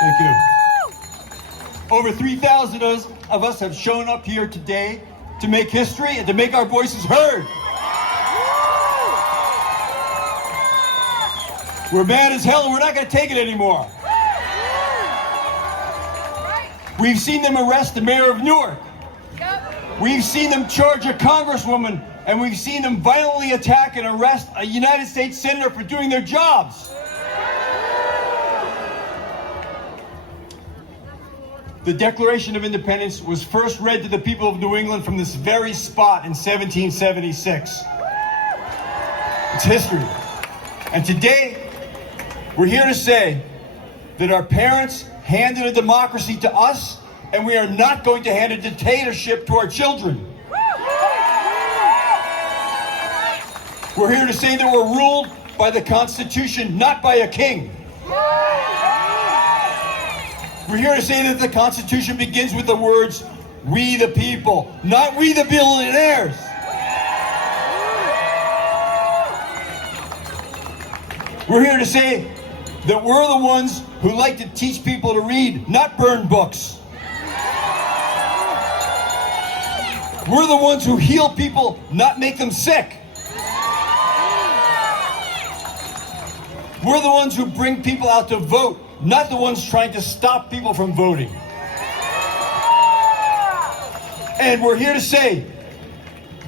Thank you. Over 3,000 of us have shown up here today to make history and to make our voices heard. We're mad as hell and we're not going to take it anymore. We've seen them arrest the mayor of Newark. We've seen them charge a congresswoman, and we've seen them violently attack and arrest a United States senator for doing their jobs. The Declaration of Independence was first read to the people of New England from this very spot in 1776. It's history. And today, we're here to say that our parents handed a democracy to us, and we are not going to hand a dictatorship to our children. We're here to say that we're ruled by the Constitution, not by a king. We're here to say that the Constitution begins with the words, "We the people," not "we the billionaires." We're here to say that we're the ones who like to teach people to read, not burn books. We're the ones who heal people, not make them sick. We're the ones who bring people out to vote, not the ones trying to stop people from voting. And we're here to say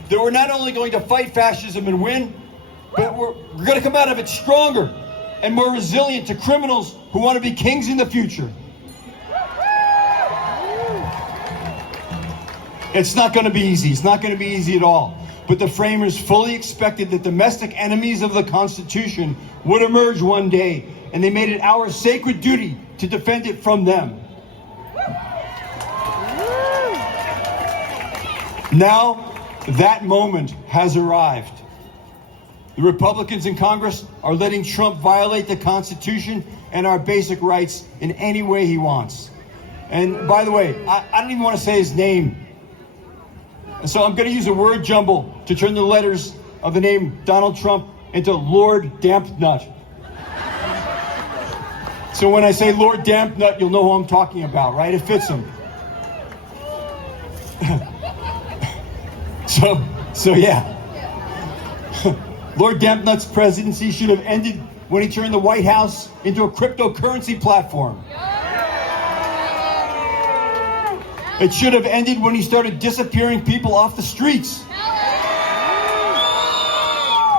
that we're not only going to fight fascism and win, but we're going to come out of it stronger and more resilient to criminals who want to be kings in the future. It's not going to be easy. It's not going to be easy at all. But the framers fully expected that domestic enemies of the Constitution would emerge one day, and they made it our sacred duty to defend it from them. Now, that moment has arrived. The Republicans in Congress are letting Trump violate the Constitution and our basic rights in any way he wants. And by the way, I don't even want to say his name. So I'm going to use a word jumble to turn the letters of the name Donald Trump into Lord Dampnut. So when I say Lord Dampnut, you'll know who I'm talking about, right? It fits him. So yeah. Lord Dampnut's presidency should have ended when he turned the White House into a cryptocurrency platform. It should have ended when he started disappearing people off the streets.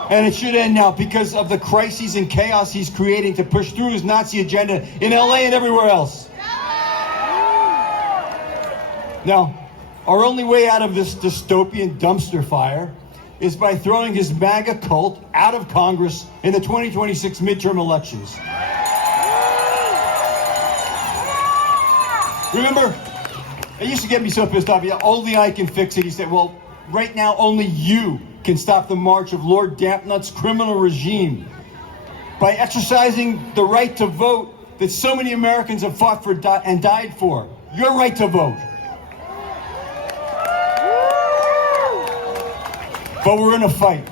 And it should end now because of the crises and chaos he's creating to push through his Nazi agenda in LA and everywhere else. Now, our only way out of this dystopian dumpster fire is by throwing his MAGA cult out of Congress in the 2026 midterm elections. Remember, it used to get me so pissed off. Yeah, only I can fix it. He said, well, right now only you can stop the march of Lord Dampnut's criminal regime by exercising the right to vote that so many Americans have fought for and died for. Your right to vote. But we're in a fight.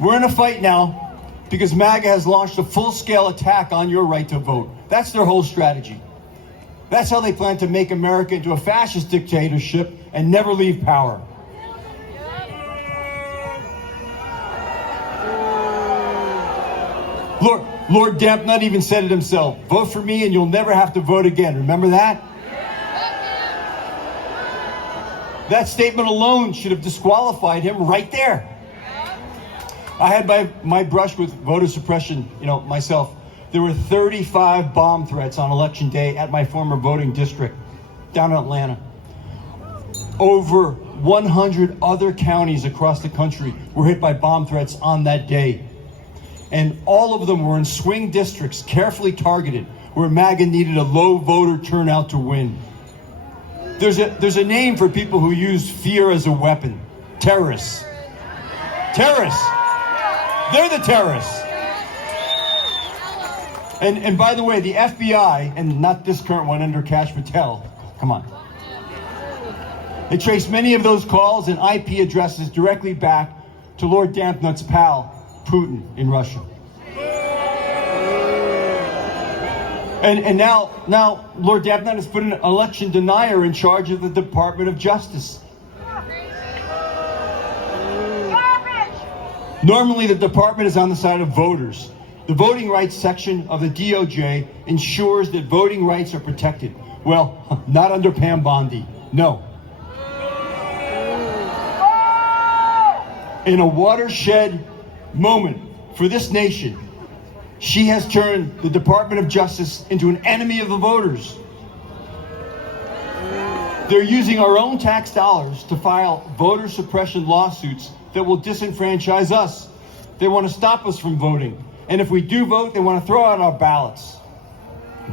We're in a fight now because MAGA has launched a full-scale attack on your right to vote. That's their whole strategy. That's how they plan to make America into a fascist dictatorship and never leave power. Lord Dampnut even said it himself. Vote for me and you'll never have to vote again. Remember that? That statement alone should have disqualified him right there. I had my brush with voter suppression, myself. There were 35 bomb threats on election day at my former voting district down in Atlanta. Over 100 other counties across the country were hit by bomb threats on that day. And all of them were in swing districts, carefully targeted, where MAGA needed a low voter turnout to win. There's a name for people who use fear as a weapon. Terrorists. Terrorists. They're the terrorists. And by the way, the FBI, and not this current one under Kash Patel, come on. They traced many of those calls and IP addresses directly back to Lord Dampnut's pal, Putin, in Russia. And now Lord Davenant has put an election denier in charge of the Department of Justice. Normally, the department is on the side of voters. The voting rights section of the DOJ ensures that voting rights are protected. Well, not under Pam Bondi. No. In a watershed moment for this nation, she has turned the Department of Justice into an enemy of the voters. They're using our own tax dollars to file voter suppression lawsuits that will disenfranchise us. They want to stop us from voting. And if we do vote, they want to throw out our ballots.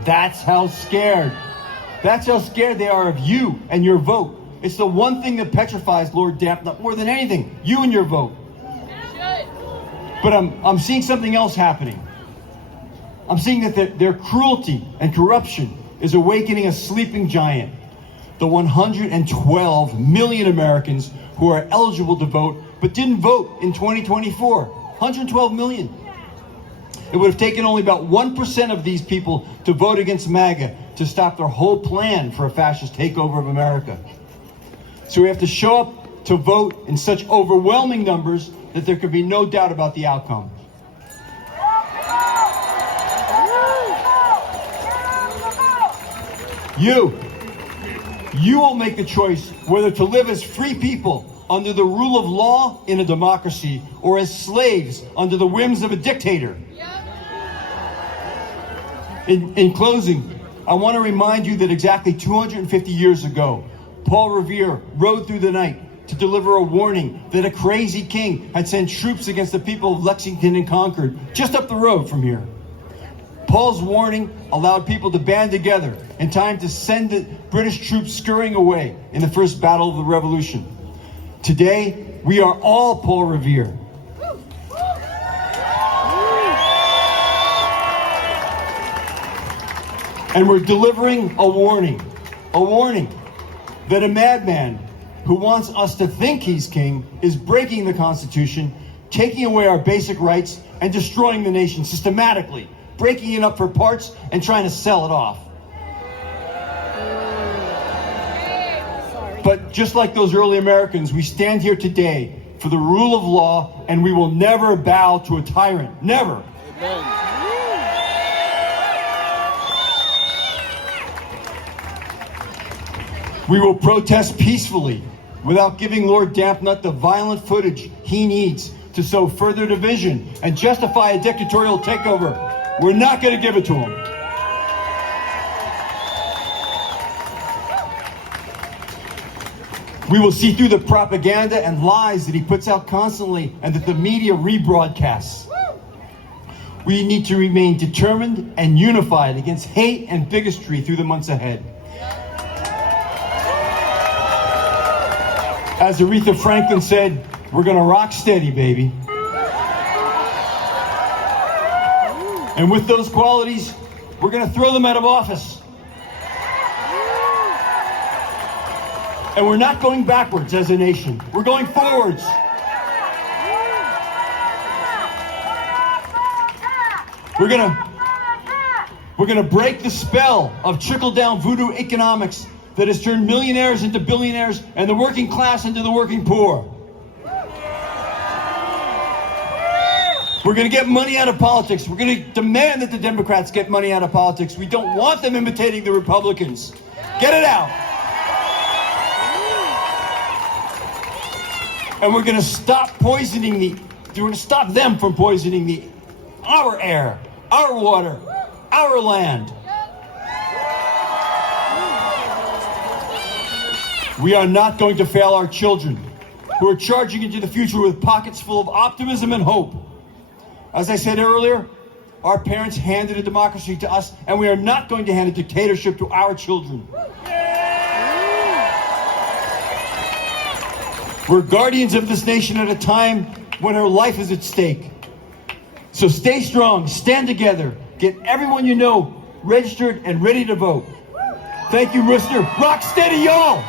That's how scared they are of you and your vote. It's the one thing that petrifies Lord Davenant more than anything, you and your vote. But I'm seeing something else happening. I'm seeing that their cruelty and corruption is awakening a sleeping giant. The 112 million Americans who are eligible to vote but didn't vote in 2024. 112 million. It would have taken only about 1% of these people to vote against MAGA to stop their whole plan for a fascist takeover of America. So we have to show up to vote in such overwhelming numbers that there could be no doubt about the outcome. You will make the choice whether to live as free people under the rule of law in a democracy or as slaves under the whims of a dictator. In closing, I want to remind you that exactly 250 years ago, Paul Revere rode through the night to deliver a warning that a crazy king had sent troops against the people of Lexington and Concord, just up the road from here. Paul's warning allowed people to band together in time to send the British troops scurrying away in the first battle of the Revolution. Today, we are all Paul Revere. And we're delivering a warning that a madman who wants us to think he's king is breaking the Constitution, taking away our basic rights, and destroying the nation systematically, breaking it up for parts and trying to sell it off. But just like those early Americans, we stand here today for the rule of law, and we will never bow to a tyrant. Never. Amen. We will protest peacefully without giving Lord Davenant the violent footage he needs to sow further division and justify a dictatorial takeover. We're not going to give it to him. We will see through the propaganda and lies that he puts out constantly and that the media rebroadcasts. We need to remain determined and unified against hate and bigotry through the months ahead. As Aretha Franklin said, we're going to rock steady, baby. And with those qualities, we're going to throw them out of office. And we're not going backwards as a nation. We're going forwards. We're going to break the spell of trickle-down voodoo economics that has turned millionaires into billionaires and the working class into the working poor. We're going to get money out of politics. We're going to demand that the Democrats get money out of politics. We don't want them imitating the Republicans. Get it out. And we're going to stop stop them from poisoning our air, our water, our land. We are not going to fail our children, who are charging into the future with pockets full of optimism and hope. As I said earlier, our parents handed a democracy to us, and we are not going to hand a dictatorship to our children. We're guardians of this nation at a time when our life is at stake. So stay strong, stand together, get everyone you know registered and ready to vote. Thank you, Worcester. Rock steady, y'all!